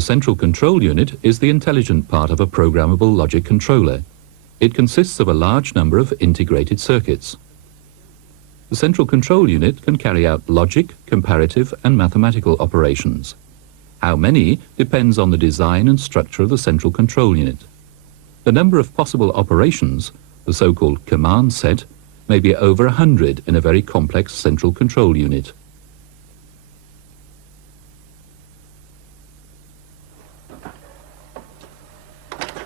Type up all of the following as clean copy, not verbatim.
The central control unit is the intelligent part of a programmable logic controller. It consists of a large number of integrated circuits. The central control unit can carry out logic, comparative and mathematical operations. How many depends on the design and structure of the central control unit. The number of possible operations, the so-called command set, may be over 100 in a very complex central control unit.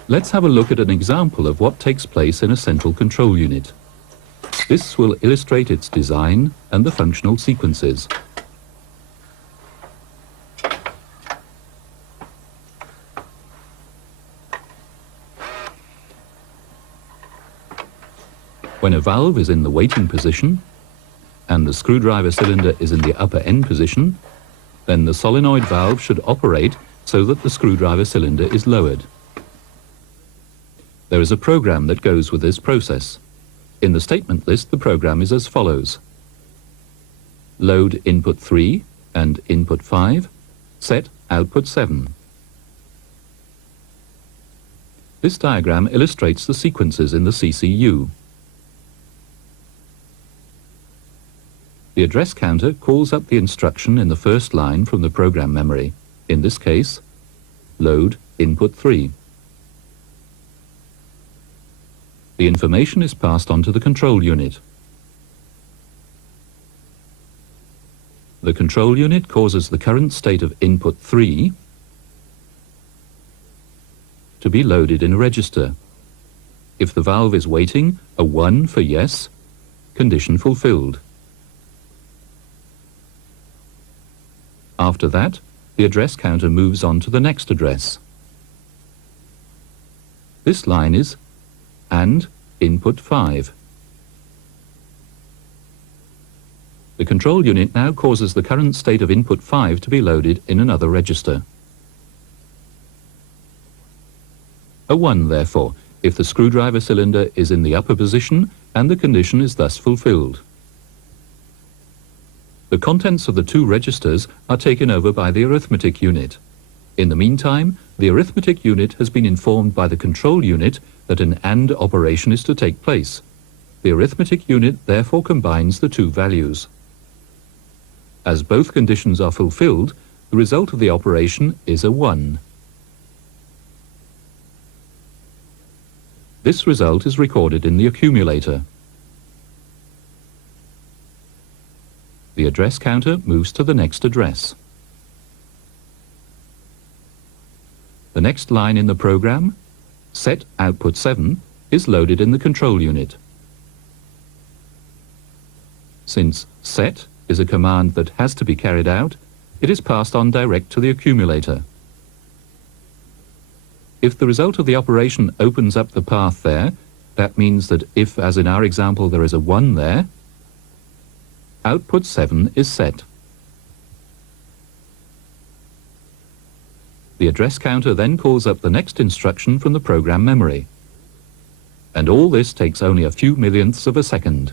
Let's have a look at an example of what takes place in a central control unit. This will illustrate its design and the functional sequences. When a valve is in the waiting position and the screwdriver cylinder is in the upper end position, then the solenoid valve should operate so that the screwdriver cylinder is lowered. There is a program that goes with this process. In the statement list, the program is as follows: load input 3 and input 5, set output 7. This diagram illustrates the sequences in the CCU. The address counter calls up the instruction in the first line from the program memory, in this case, load input 3. The information is passed on to the control unit. The control unit causes the current state of input 3 to be loaded in a register. If the valve is waiting, a 1 for yes, condition fulfilled. After that, the address counter moves on to the next address. This line is and input 5. The control unit now causes the current state of input 5 to be loaded in another register. A 1, therefore, if the screwdriver cylinder is in the upper position and the condition is thus fulfilled. The contents of the two registers are taken over by the arithmetic unit. In the meantime, the arithmetic unit has been informed by the control unit that an AND operation is to take place. The arithmetic unit therefore combines the two values. As both conditions are fulfilled, the result of the operation is a 1. This result is recorded in the accumulator. The address counter moves to the next address. The next line in the program, set output 7, is loaded in the control unit. Since set is a command that has to be carried out, it is passed on direct to the accumulator. If the result of the operation opens up the path there, that means that if, as in our example, there is a 1 there, output 7 is set. The address counter then calls up the next instruction from the program memory. And all this takes only a few millionths of a second.